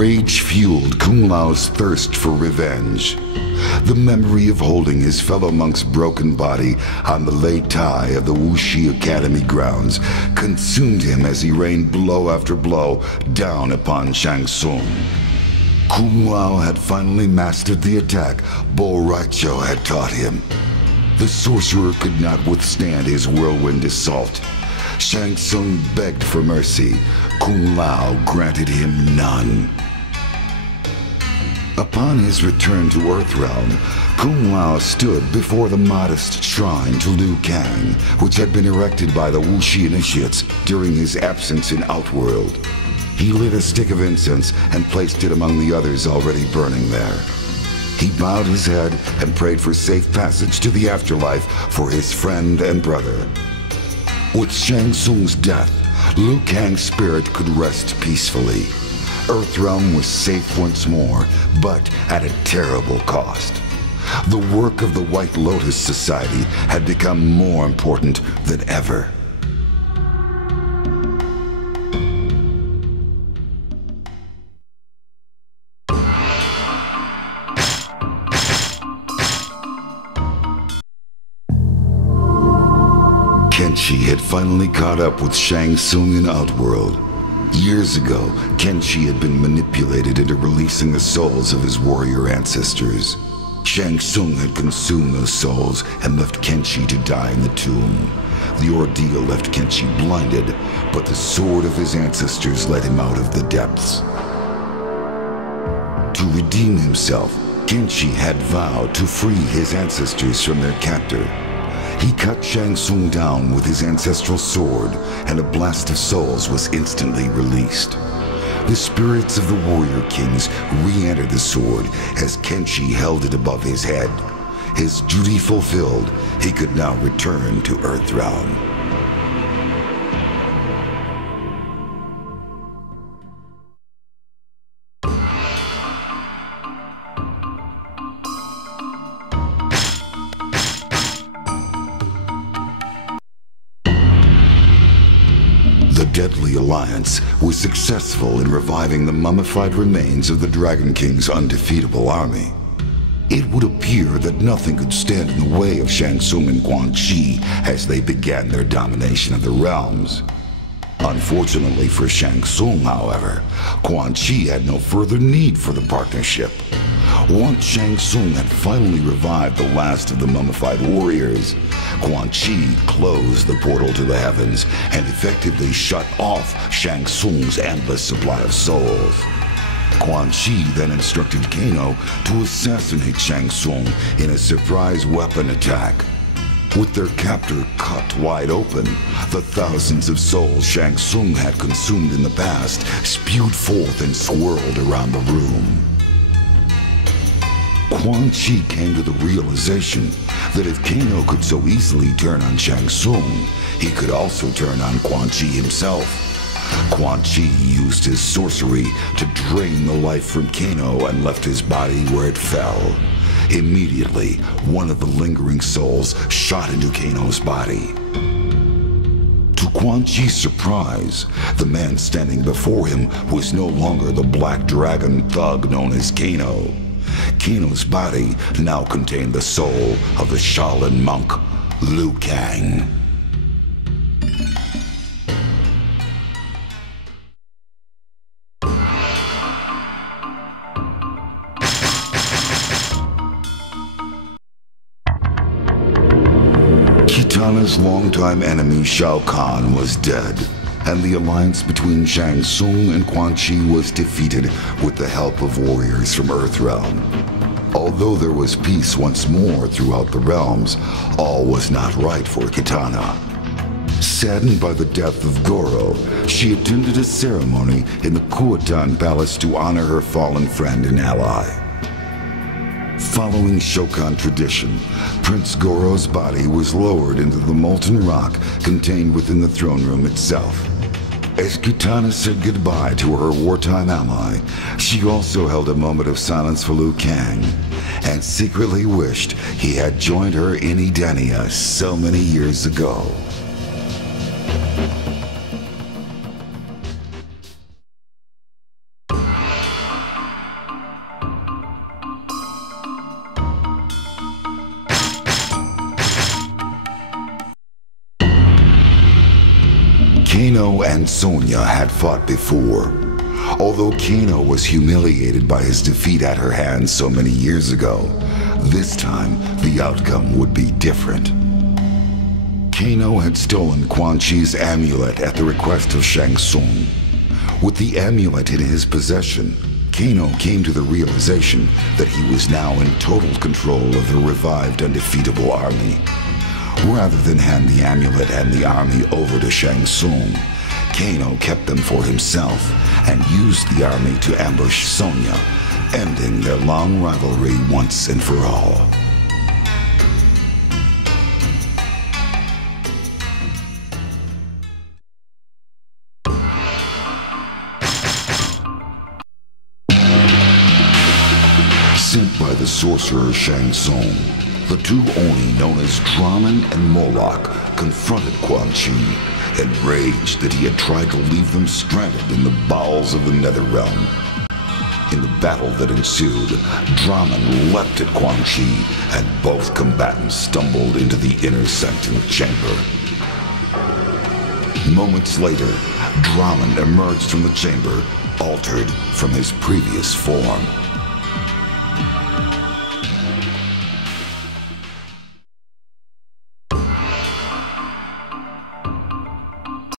Rage fueled Kung Lao's thirst for revenge. The memory of holding his fellow monk's broken body on the Lei Tai of the Wuxi Academy grounds consumed him as he rained blow after blow down upon Shang Tsung. Kung Lao had finally mastered the attack Bo Raicho had taught him. The sorcerer could not withstand his whirlwind assault. Shang Tsung begged for mercy. Kung Lao granted him none. Upon his return to Earthrealm, Kung Lao stood before the modest shrine to Liu Kang, which had been erected by the Wuxi initiates during his absence in Outworld. He lit a stick of incense and placed it among the others already burning there. He bowed his head and prayed for safe passage to the afterlife for his friend and brother. With Shang Tsung's death, Liu Kang's spirit could rest peacefully. Earthrealm was safe once more, but at a terrible cost. The work of the White Lotus Society had become more important than ever. Kenshi had finally caught up with Shang Tsung in Outworld. Years ago, Kenshi had been manipulated into releasing the souls of his warrior ancestors. Shang Tsung had consumed those souls and left Kenshi to die in the tomb. The ordeal left Kenshi blinded, but the sword of his ancestors led him out of the depths. To redeem himself, Kenshi had vowed to free his ancestors from their captor. He cut Shang Tsung down with his ancestral sword, and a blast of souls was instantly released. The spirits of the warrior kings re-entered the sword as Kenshi held it above his head. His duty fulfilled, he could now return to Earthrealm. The Deadly Alliance was successful in reviving the mummified remains of the Dragon King's undefeatable army. It would appear that nothing could stand in the way of Shang Tsung and Quan Chi as they began their domination of the realms. Unfortunately for Shang Tsung, however, Quan Chi had no further need for the partnership. Once Shang Tsung had finally revived the last of the mummified warriors, Quan Chi closed the portal to the heavens and effectively shut off Shang Tsung's endless supply of souls. Quan Chi then instructed Kano to assassinate Shang Tsung in a surprise weapon attack. With their captor cut wide open, the thousands of souls Shang Tsung had consumed in the past spewed forth and swirled around the room. Quan Chi came to the realization that if Kano could so easily turn on Shang Tsung, he could also turn on Quan Chi himself. Quan Chi used his sorcery to drain the life from Kano and left his body where it fell. Immediately, one of the lingering souls shot into Kano's body. To Quan Chi's surprise, the man standing before him was no longer the black dragon thug known as Kano. Kano's body now contained the soul of the Shaolin monk, Liu Kang. Kitana's longtime enemy Shao Kahn was dead, and the alliance between Shang Tsung and Quan Chi was defeated with the help of warriors from Earthrealm. Although there was peace once more throughout the realms, all was not right for Kitana. Saddened by the death of Goro, she attended a ceremony in the Kuotan Palace to honor her fallen friend and ally. Following Shokan tradition, Prince Goro's body was lowered into the molten rock contained within the throne room itself. As Kitana said goodbye to her wartime ally, she also held a moment of silence for Liu Kang, and secretly wished he had joined her in Edenia so many years ago. Kano and Sonya had fought before. Although Kano was humiliated by his defeat at her hands so many years ago, this time the outcome would be different. Kano had stolen Quan Chi's amulet at the request of Shang Tsung. With the amulet in his possession, Kano came to the realization that he was now in total control of the revived undefeatable army. Rather than hand the amulet and the army over to Shang Tsung, Kano kept them for himself and used the army to ambush Sonya, ending their long rivalry once and for all. Sent by the sorcerer Shang Tsung, the two Oni known as Draman and Moloch confronted Quan Chi, enraged that he had tried to leave them stranded in the bowels of the Netherrealm. In the battle that ensued, Draman leapt at Quan Chi, and both combatants stumbled into the inner sanctum chamber. Moments later, Draman emerged from the chamber, altered from his previous form.